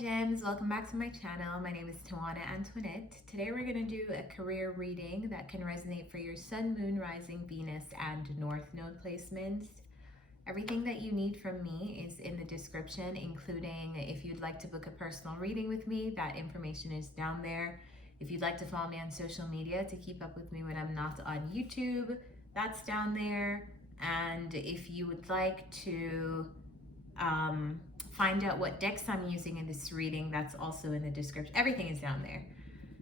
Gems, welcome back to my channel. My name is Tawanantoinette. Today we're going to do a career reading that can resonate for your Sun, Moon, Rising, Venus, and North Node placements. Everything that you need from me is in the description, including if you'd like to book a personal reading with me, that information is down there. If you'd like to follow me on social media to keep up with me when I'm not on YouTube, that's down there. And if you would like to find out what decks I'm using in this reading, that's also in the description. Everything is down there.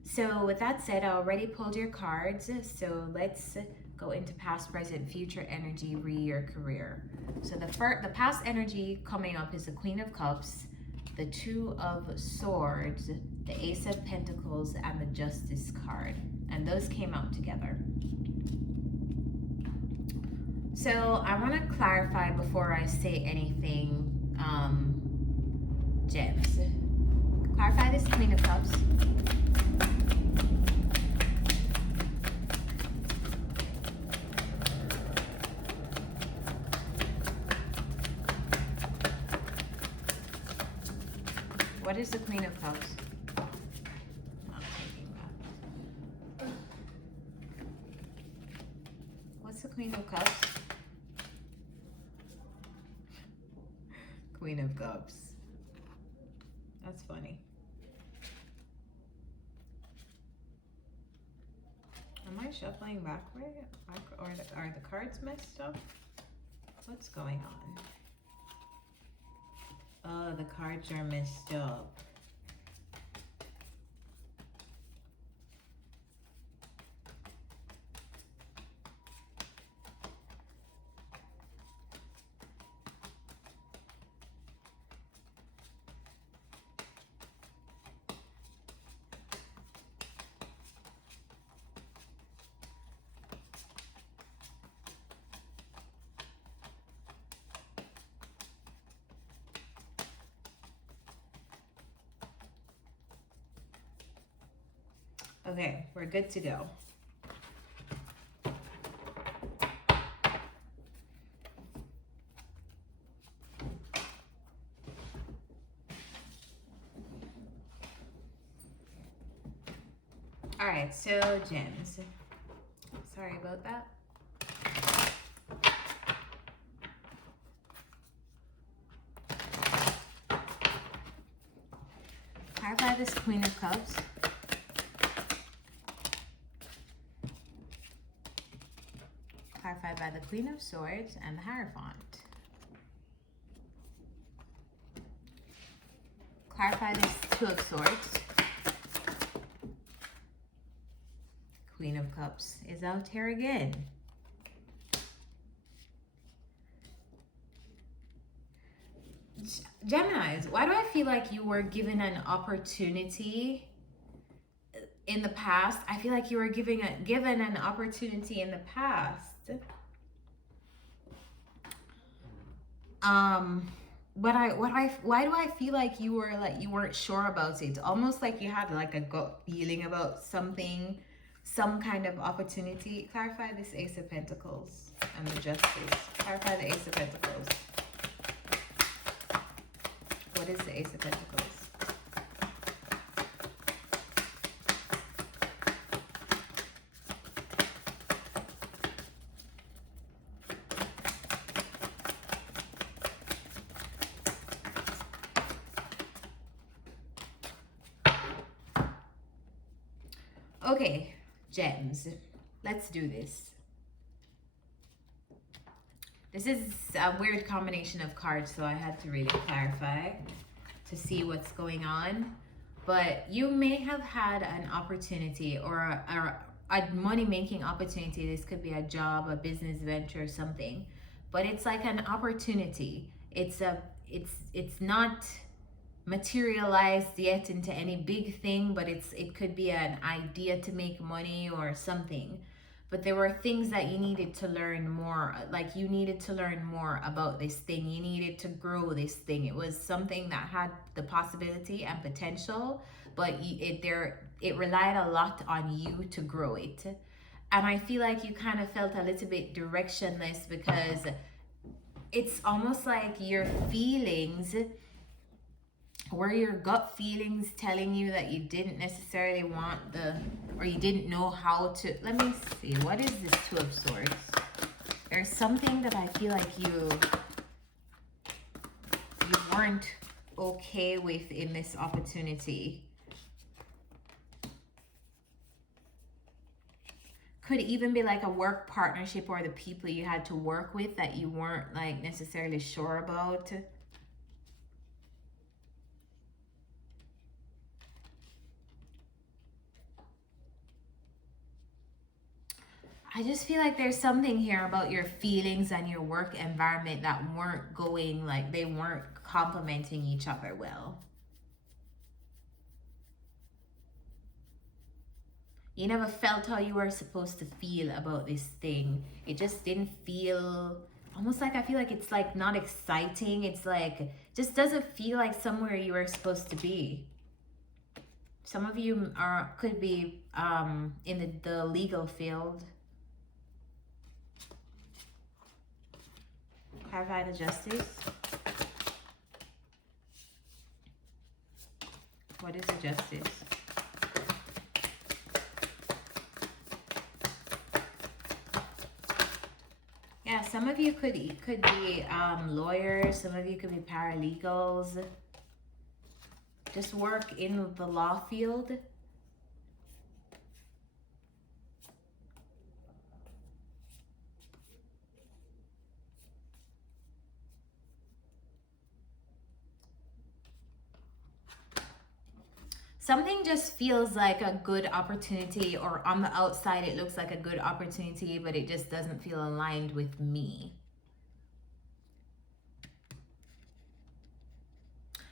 So with that said, I already pulled your cards. So let's go into past, present, future energy, your career. So the past energy coming up is the Queen of Cups, the Two of Swords, the Ace of Pentacles, and the Justice card. And those came out together. So I want to clarify before I say anything, Gems. Clarify this Queen of Cups. What is the Queen of Cups? I'm taking that. What's the Queen of Cups? Queen of Cups. That's funny. Am I shuffling backward? Or are the cards messed up? What's going on? Oh, the cards are messed up. Okay, we're good to go. All right, so Gems. Sorry about that. Clarify this Queen of Cups. Clarified by the Queen of Swords and the Hierophant. Clarify this Two of Swords. Queen of Cups is out here again. Geminis, why do I feel like you were given an opportunity in the past? I feel like you were given an opportunity in the past. Why do I feel like you weren't sure about it? Almost like you had like a gut feeling about something, some kind of opportunity. Clarify this Ace of Pentacles and the Justice. Clarify the Ace of Pentacles. What is the Ace of Pentacles? Okay, Gems, let's do this. This is a weird combination of cards, so I had to really clarify to see what's going on. But you may have had an opportunity or a money-making opportunity. This could be a job, a business venture, something. But it's like an opportunity. It's not materialized yet into any big thing, but it could be an idea to make money or something. But there were things that you needed to learn more, like you needed to learn more about this thing. You needed to grow this thing. It was something that had the possibility and potential, but it relied a lot on you to grow it. And I feel like you kind of felt a little bit directionless because it's almost like your feelings Were your gut feelings telling you that you didn't necessarily want or you didn't know how to, let me see, what is this Two of Swords? There's something that I feel like you weren't okay with in this opportunity. Could even be like a work partnership or the people you had to work with that you weren't like necessarily sure about. I just feel like there's something here about your feelings and your work environment that weren't going, like they weren't complementing each other well. You never felt how you were supposed to feel about this thing. It just didn't feel, almost like I feel like it's like not exciting. It's like, just doesn't feel like somewhere you were supposed to be. Some of you could be in the legal field. Clarify the Justice. What is the Justice? Yeah, some of you could be lawyers. Some of you could be paralegals. Just work in the law field. Something just feels like a good opportunity, or on the outside it looks like a good opportunity, but it just doesn't feel aligned with me.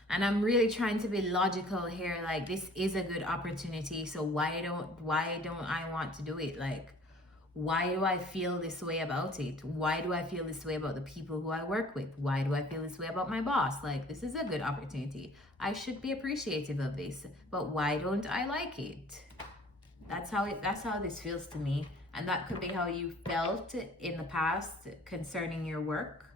And I'm really trying to be logical here. Like, this is a good opportunity, so why don't I want to do it? Like, why do I feel this way about it? Why do I feel this way about the people who I work with? Why do I feel this way about my boss? Like, this is a good opportunity. I should be appreciative of this, but why don't I like it? That's how this feels to me. And that could be how you felt in the past concerning your work.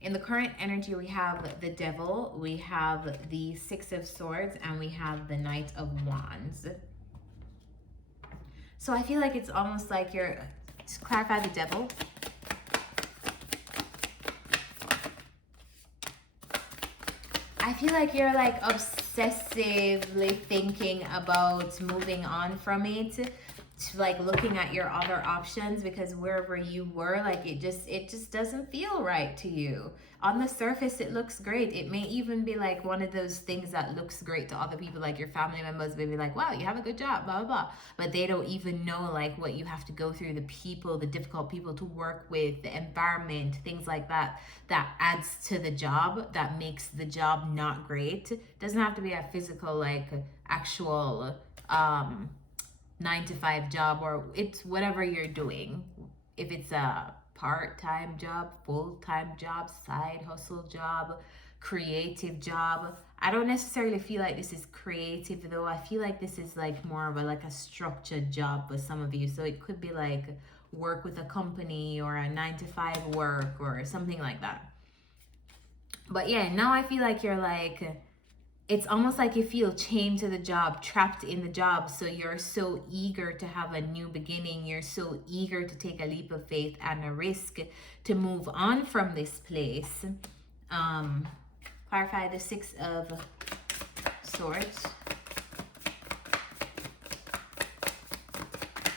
In the current energy, we have the Devil, we have the Six of Swords, and we have the Knight of Wands. So I feel like it's almost like you're, just clarify the Devil. I feel like you're like obsessively thinking about moving on from it, to like looking at your other options, because wherever you were, like it just doesn't feel right to you. On the surface it looks great. It may even be like one of those things that looks great to other people, like your family members may be like, wow, you have a good job, blah blah blah, but they don't even know like what you have to go through, the people, the difficult people to work with, the environment, things like that, that adds to the job, that makes the job not great. Doesn't have to be a physical, like actual 9-to-5 job, or it's whatever you're doing. If it's a part-time job, full-time job, side hustle job, creative job. I don't necessarily feel like this is creative though. I feel like this is like more of a like a structured job for some of you. So it could be like work with a company, or a 9-to-5 work, or something like that. But yeah, now I feel like you're like, it's almost like you feel chained to the job, trapped in the job. So you're so eager to have a new beginning. You're so eager to take a leap of faith and a risk to move on from this place. Clarify the Six of Swords.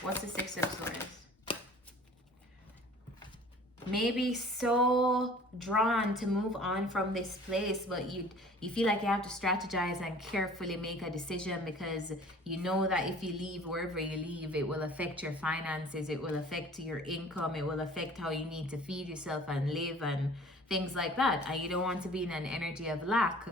What's the Six of Swords? Maybe so drawn to move on from this place, but you feel like you have to strategize and carefully make a decision, because you know that if you leave, wherever you leave, it will affect your finances, it will affect your income, it will affect how you need to feed yourself and live and things like that. And you don't want to be in an energy of lack,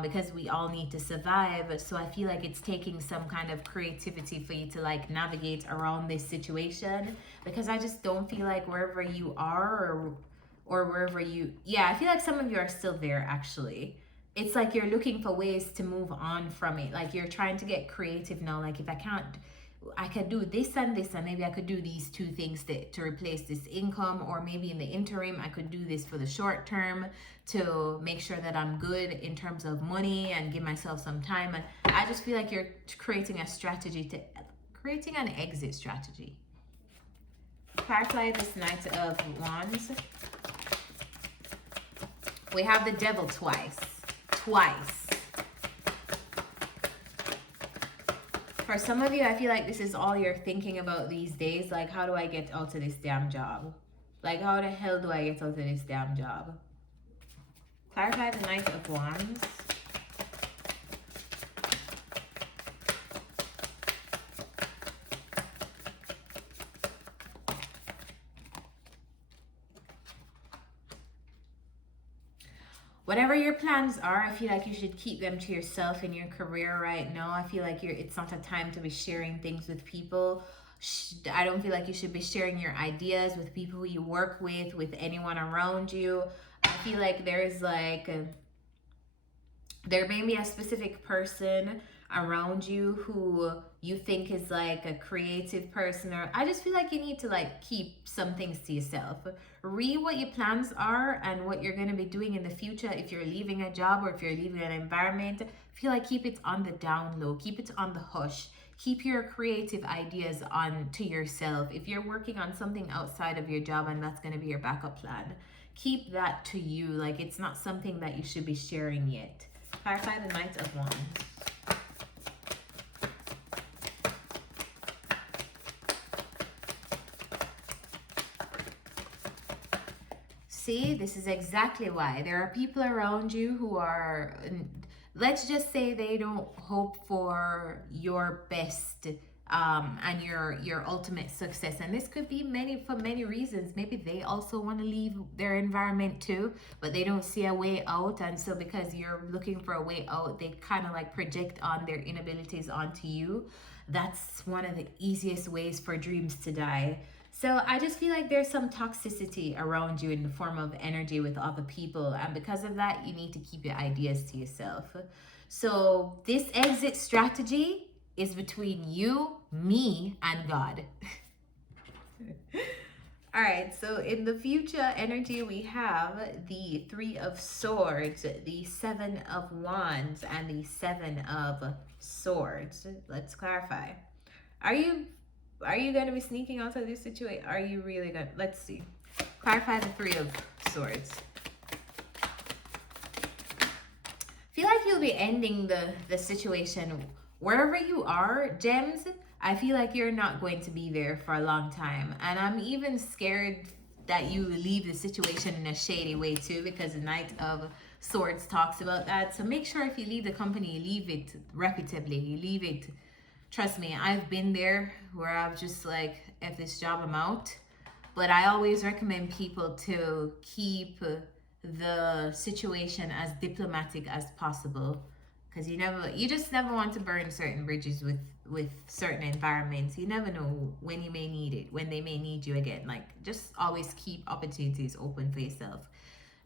because we all need to survive. So I feel like it's taking some kind of creativity for you to like navigate around this situation, because I just don't feel like wherever you are, or wherever you, yeah, I feel like some of you are still there actually. It's like you're looking for ways to move on from it. Like you're trying to get creative now. Like, if I can't, I could do this and maybe I could do these two things to replace this income, or maybe in the interim I could do this for the short term to make sure that I'm good in terms of money and give myself some time. And I just feel like you're creating a strategy to creating an exit strategy. Clarify this Knight of Wands. We have the Devil twice. For some of you, I feel like this is all you're thinking about these days. Like, how do I get out of this damn job? Like, how the hell do I get out of this damn job? Clarify the Knight of Wands. Whatever your plans are, I feel like you should keep them to yourself in your career right now. I feel like it's not a time to be sharing things with people. I don't feel like you should be sharing your ideas with people who you work with anyone around you. I feel like there's like, there may be a specific person around you who you think is like a creative person, or I just feel like you need to like keep some things to yourself. Read what your plans are and what you're going to be doing in the future. If you're leaving a job or if you're leaving an environment, I feel like keep it on the down low, keep it on the hush. Keep your creative ideas on to yourself. If you're working on something outside of your job and that's going to be your backup plan, keep that to you. Like, it's not something that you should be sharing yet. Clarify the Knight of Wands. See, this is exactly why. There are people around you who are, let's just say they don't hope for your best and your ultimate success. And this could be for many reasons. Maybe they also want to leave their environment too, but they don't see a way out. And so because you're looking for a way out, they kind of like project on their inabilities onto you. That's one of the easiest ways for dreams to die. So I just feel like there's some toxicity around you in the form of energy with other people. And because of that, you need to keep your ideas to yourself. So this exit strategy is between you, me, and God. All right, so in the future energy, we have the Three of Swords, the Seven of Wands, and the Seven of Swords. Let's clarify. Are you going to be sneaking out of this situation? Are you really going to? Let's see. Clarify the Three of Swords. Feel like you'll be ending the situation wherever you are, gems. I feel like you're not going to be there for a long time. And I'm even scared that you leave the situation in a shady way too, because the Knight of Swords talks about that. So make sure if you leave the company, you leave it reputably. You leave it. Trust me, I've been there where I've just like, if this job, I'm out. But I always recommend people to keep the situation as diplomatic as possible, because you just never want to burn certain bridges with certain environments. You never know when you may need it, when they may need you again. Like, just always keep opportunities open for yourself.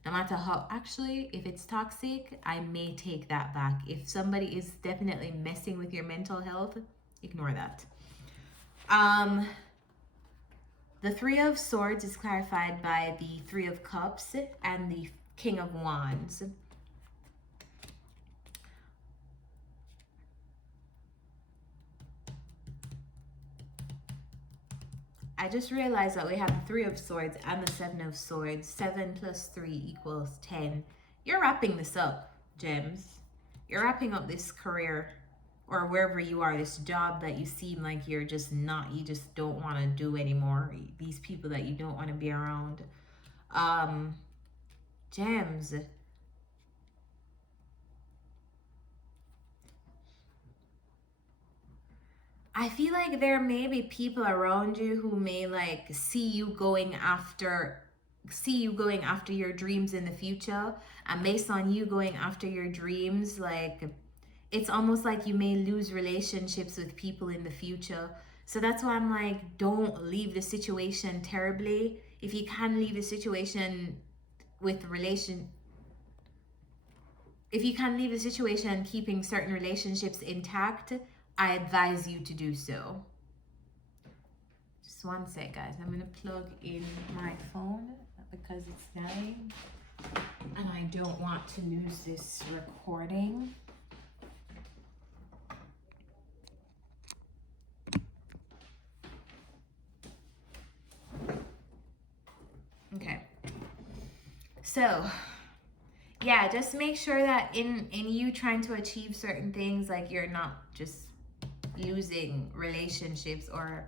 No matter how, actually, if it's toxic, I may take that back. If somebody is definitely messing with your mental health, ignore that. The Three of Swords is clarified by the Three of Cups and the King of Wands. I just realized that we have the Three of Swords and the Seven of Swords. 7 plus 3 equals 10. You're wrapping this up, gems. You're wrapping up this career, or wherever you are, this job that you seem like you just don't want to do anymore. These people that you don't want to be around. Gems. I feel like there may be people around you who may like see you going after your dreams in the future, and based on you going after your dreams, like, it's almost like you may lose relationships with people in the future. So that's why I'm like, don't leave the situation terribly. If you can leave the situation keeping certain relationships intact, I advise you to do so. Just one sec, guys. I'm gonna plug in my phone because it's dying and I don't want to lose this recording. Okay. So, yeah, just make sure that in you trying to achieve certain things, like you're not just losing relationships or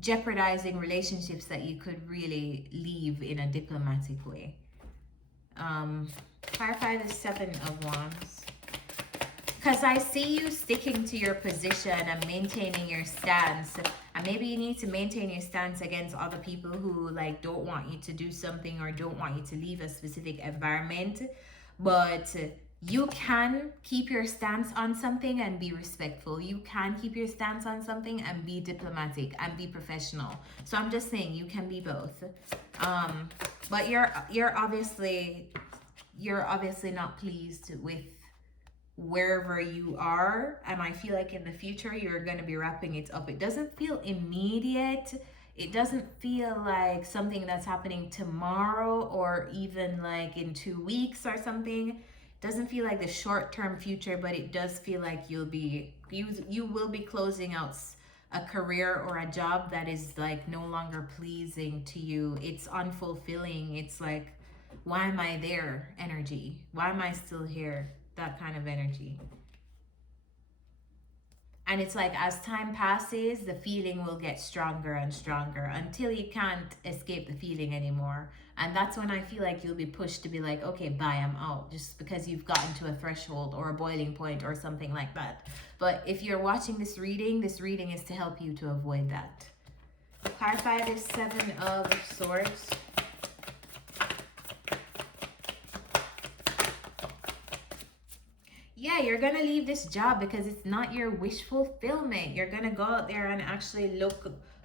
jeopardizing relationships that you could really leave in a diplomatic way. Clarify the Seven of Wands. Because I see you sticking to your position and maintaining your stance. And maybe you need to maintain your stance against other people who like don't want you to do something or don't want you to leave a specific environment. But you can keep your stance on something and be respectful. You can keep your stance on something and be diplomatic and be professional. So I'm just saying you can be both. But you're obviously not pleased with wherever you are, and I feel like in the future you're going to be wrapping it up. It doesn't feel immediate. It doesn't feel like something that's happening tomorrow or even like in 2 weeks or something. It doesn't feel like the short-term future, but it does feel like you will be closing out a career or a job that is like no longer pleasing to you. It's unfulfilling. It's like, why am I there energy? Why am I still here? That kind of energy. And it's like as time passes, the feeling will get stronger and stronger until you can't escape the feeling anymore. And that's when I feel like you'll be pushed to be like, okay, bye, I'm out, just because you've gotten to a threshold or a boiling point or something like that. But if you're watching this reading is to help you to avoid that. Clarify this Seven of Swords. Yeah, you're gonna leave this job because it's not your wish fulfillment. You're gonna go out there and actually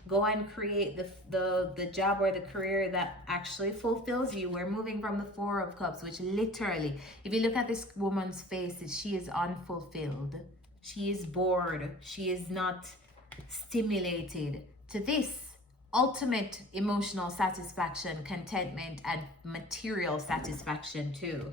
go and create the job or the career that actually fulfills you. We're moving from the Four of Cups, which literally, if you look at this woman's face, she is unfulfilled. She is bored. She is not stimulated to this ultimate emotional satisfaction, contentment, and material satisfaction too.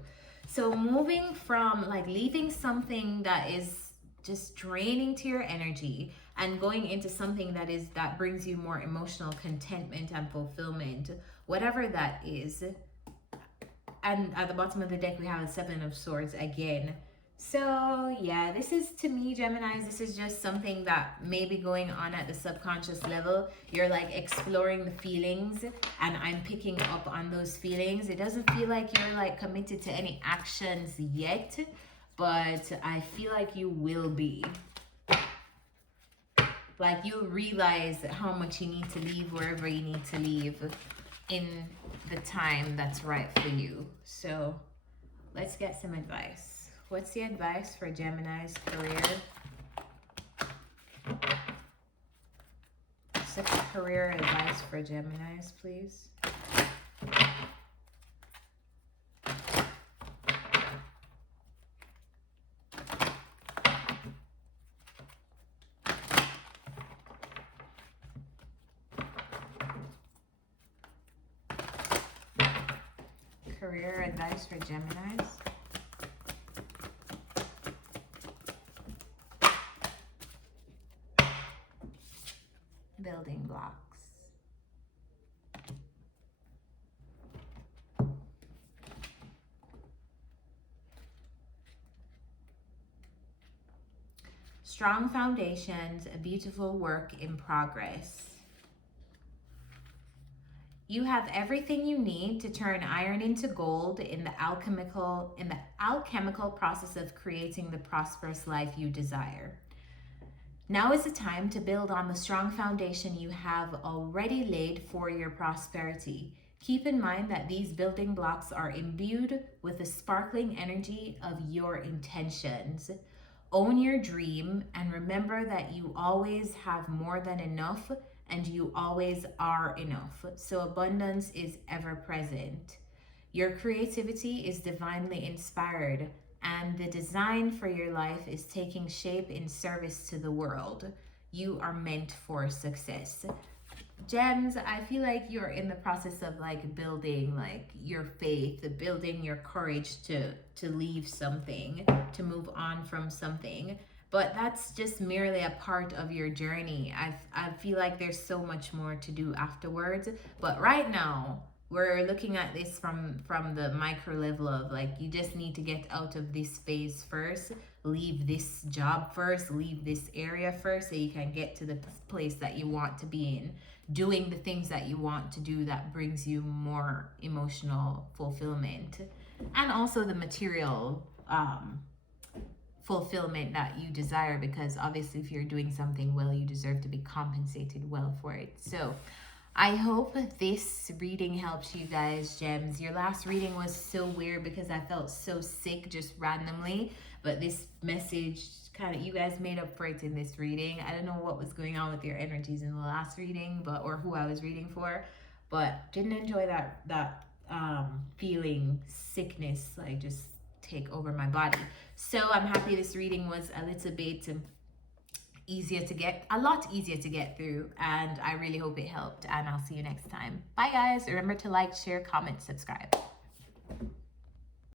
So moving from like leaving something that is just draining to your energy and going into something that brings you more emotional contentment and fulfillment, whatever that is. And at the bottom of the deck we have a Seven of Swords again. So yeah, this is, to me, Geminis, this is just something that may be going on at the subconscious level. You're like exploring the feelings and I'm picking up on those feelings. It doesn't feel like you're like committed to any actions yet, but I feel like you will be. Like you'll realize how much you need to leave wherever you need to leave in the time that's right for you. So let's get some advice. What's the advice for Gemini's career? What's the career advice for Gemini's, please? Career advice for Geminis? Building blocks. Strong foundations, a beautiful work in progress. You have everything you need to turn iron into gold in the alchemical process of creating the prosperous life you desire. Now is the time to build on the strong foundation you have already laid for your prosperity. Keep in mind that these building blocks are imbued with the sparkling energy of your intentions. Own your dream and remember that you always have more than enough and you always are enough. So abundance is ever present. Your creativity is divinely inspired, and the design for your life is taking shape in service to the world. you are meant for success. Gems, I feel like you're in the process of like building like your faith, building your courage to leave something, to move on from something. But that's just merely a part of your journey. I feel like there's so much more to do afterwards. But right now, we're looking at this from the micro level of like, you just need to get out of this phase first, leave this job first, leave this area first, so you can get to the place that you want to be in, doing the things that you want to do that brings you more emotional fulfillment, and also the material fulfillment that you desire, because obviously if you're doing something well, you deserve to be compensated well for it. So I hope this reading helps you guys, gems. Your last reading was so weird because I felt so sick just randomly, but this message kind of, you guys made up for it in this reading. I don't know what was going on with your energies in the last reading, but or who I was reading for, but didn't enjoy that feeling sickness like just take over my body. So I'm happy this reading was a little bit easier to get, a lot easier to get through, and I really hope it helped, and I'll see you next time. Bye guys. Remember to like, share, comment, subscribe.